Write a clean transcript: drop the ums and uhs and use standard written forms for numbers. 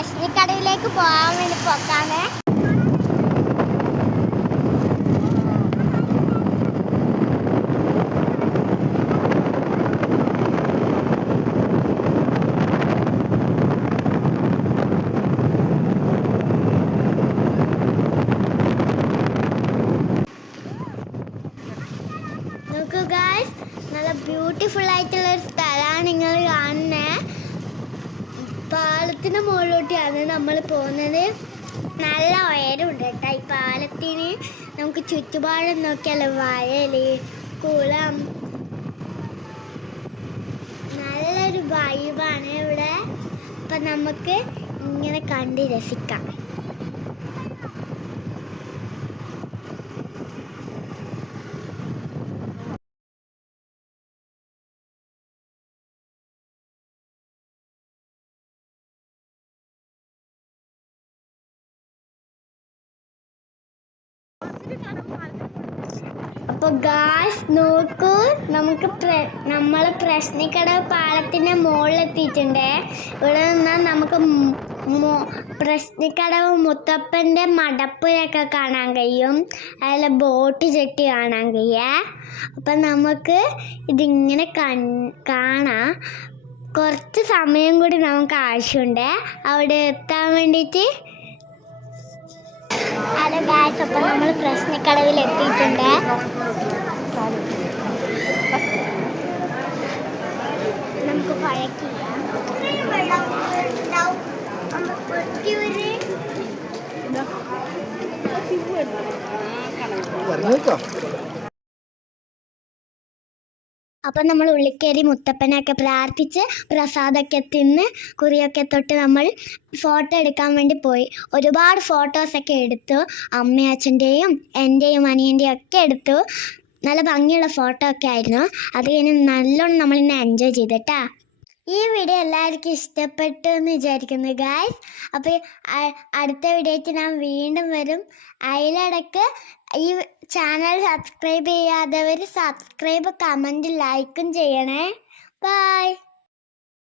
പ്രശ്നക്കടയിലേക്ക് പോകാൻ വേണ്ടി പോക്കാണ്. നോക്കൂ ഗായ്സ്, നല്ല ബ്യൂട്ടിഫുൾ ആയിട്ടുള്ള ഒരു സ്ഥലമാണ് നിങ്ങൾ കാണുന്നത്. പാലത്തിന് മുകളിലോട്ടാണ് നമ്മൾ പോകുന്നത്. നല്ല ഉയരമുണ്ട് കേട്ടോ ഈ പാലത്തിന്. നമുക്ക് ചുറ്റുപാടും നോക്കിയാലോ, വയൽ, കുളം, നല്ലൊരു വൈബാണ് ഇവിടെ. അപ്പം നമുക്ക് ഇങ്ങനെ കണ്ട് രസിക്കാം. അപ്പോൾ ഗായ്സ് നോക്കൂ, നമുക്ക് നമ്മൾ പ്രശ്നക്കടവ് പാലത്തിൻ്റെ മുകളിലെത്തിയിട്ടുണ്ട്. ഇവിടെ നിന്നാൽ നമുക്ക് പ്രശ്നക്കടവ് മുത്തപ്പൻ്റെ മടപ്പിലൊക്കെ കാണാൻ കഴിയും. അതിൽ ബോട്ട് ചെട്ടി കാണാൻ കഴിയുക. അപ്പം നമുക്ക് ഇതിങ്ങനെ കാണാം. കുറച്ച് സമയം കൂടി നമുക്ക് ആവശ്യമുണ്ട് അവിടെ എത്താൻ വേണ്ടിയിട്ട്. ഹലോ ഗായ്സ്, അപ്പം നമ്മൾ പ്രശ്നക്കടവിൽ എത്തിയിട്ടുണ്ട്. നമുക്ക് അപ്പം നമ്മൾ ഉള്ളിക്കയറി മുത്തപ്പനൊക്കെ പ്രാർത്ഥിച്ച് പ്രസാദമൊക്കെ തിന്ന് കുറിയൊക്കെ തൊട്ട് നമ്മൾ ഫോട്ടോ എടുക്കാൻ വേണ്ടി പോയി. ഒരുപാട് ഫോട്ടോസൊക്കെ എടുത്തു. അമ്മയും അച്ഛൻ്റെയും എൻ്റെയും അനിയൻ്റെയും ഒക്കെ എടുത്തു. നല്ല ഭംഗിയുള്ള ഫോട്ടോ ഒക്കെ ആയിരുന്നു. അത് കഴിഞ്ഞ് നല്ലോണം നമ്മളിന്ന് എൻജോയ് ചെയ്തിട്ടാ. ഈ വീഡിയോ എല്ലാവർക്കും ഇഷ്ടപ്പെട്ടു എന്ന് വിചാരിക്കുന്നു ഗായ്സ്. അപ്പോൾ അടുത്ത വീഡിയോയ്ക്ക് ഞാൻ വീണ്ടും വരും. അതിലിടയ്ക്ക് ഈ ചാനൽ സബ്സ്ക്രൈബ് ചെയ്യാത്തവർ സബ്സ്ക്രൈബ്, കമൻറ്റ്, ലൈക്കും ചെയ്യണേ. ബൈ.